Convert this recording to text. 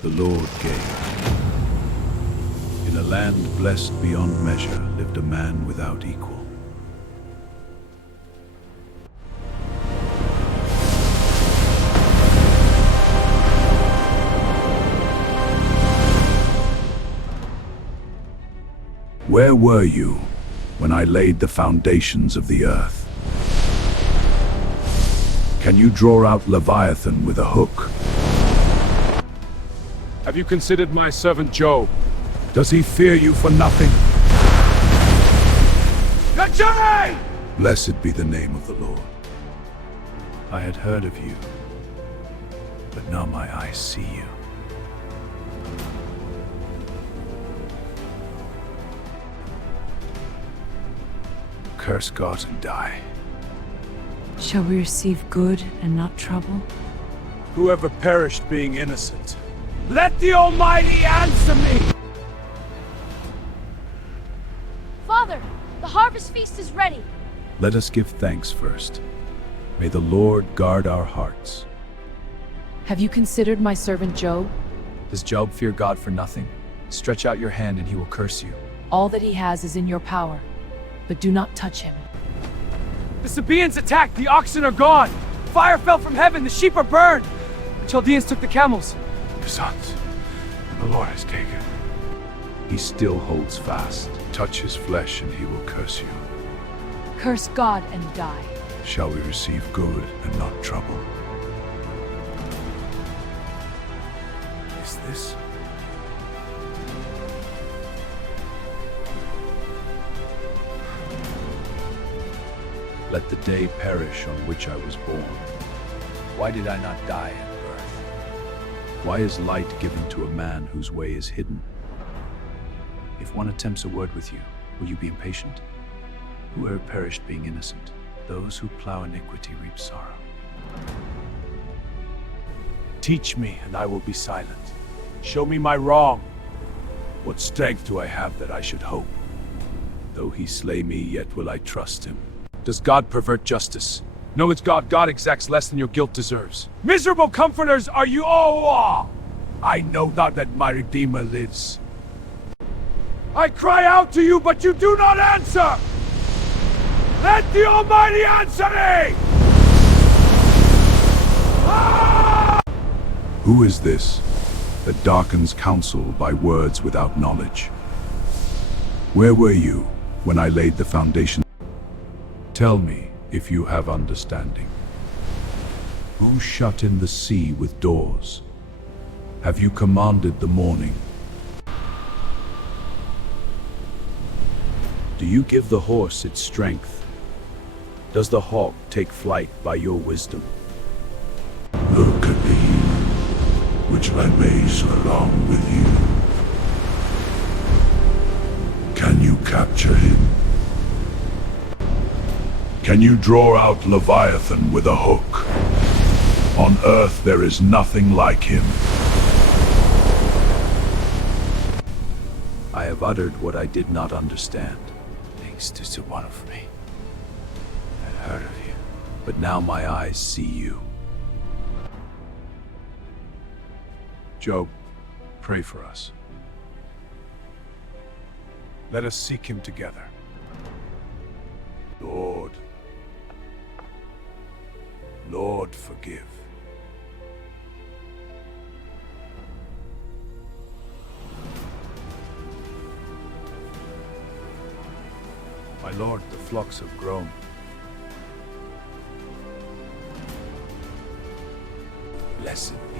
The Lord gave. In a land blessed beyond measure lived a man without equal. Where were you when I laid the foundations of the earth? Can you draw out Leviathan with a hook? Have you considered my servant Job? Does he fear you for nothing? Retelling! Blessed be the name of the Lord. I had heard of you, but now my eyes see you. Curse God and die. Shall we receive good and not trouble? Whoever perished being innocent. Let the Almighty answer me! Father, the harvest feast is ready. Let us give thanks first. May the Lord guard our hearts. Have you considered my servant Job? Does Job fear God for nothing? Stretch out your hand and he will curse you. All that he has is in your power, but do not touch him. The Sabaeans attacked, the oxen are gone. Fire fell from heaven, the sheep are burned. The Chaldeans took the camels. Your sons, the Lord has taken. He still holds fast. Touch his flesh and he will curse you. Curse God and die. Shall we receive good and not trouble? Is this? Let the day perish on which I was born. Why did I not die at birth? Why is light given to a man whose way is hidden? If one attempts a word with you, will you be impatient? Whoever perished being innocent, those who plow iniquity reap sorrow. Teach me, and I will be silent. Show me my wrong. What strength do I have that I should hope? Though he slay me, yet will I trust him. Does God pervert justice? No, it's God. God exacts less than your guilt deserves. Miserable comforters are you all! I know not that my Redeemer lives. I cry out to you, but you do not answer! Let the Almighty answer me! Ah! Who is this that darkens counsel by words without knowledge? Where were you when I laid the foundation? Tell me if you have understanding. Who shut in the sea with doors? Have you commanded the morning? Do you give the horse its strength? Does the hawk take flight by your wisdom? Look at me, which I raise along with you. Can you capture him? Can you draw out Leviathan with a hook? On earth there is nothing like him. I have uttered what I did not understand. Things to one of me. I heard of you, but now my eyes see you. Job, pray for us. Let us seek him together. Lord, forgive. My Lord, the flocks have grown. Blessed be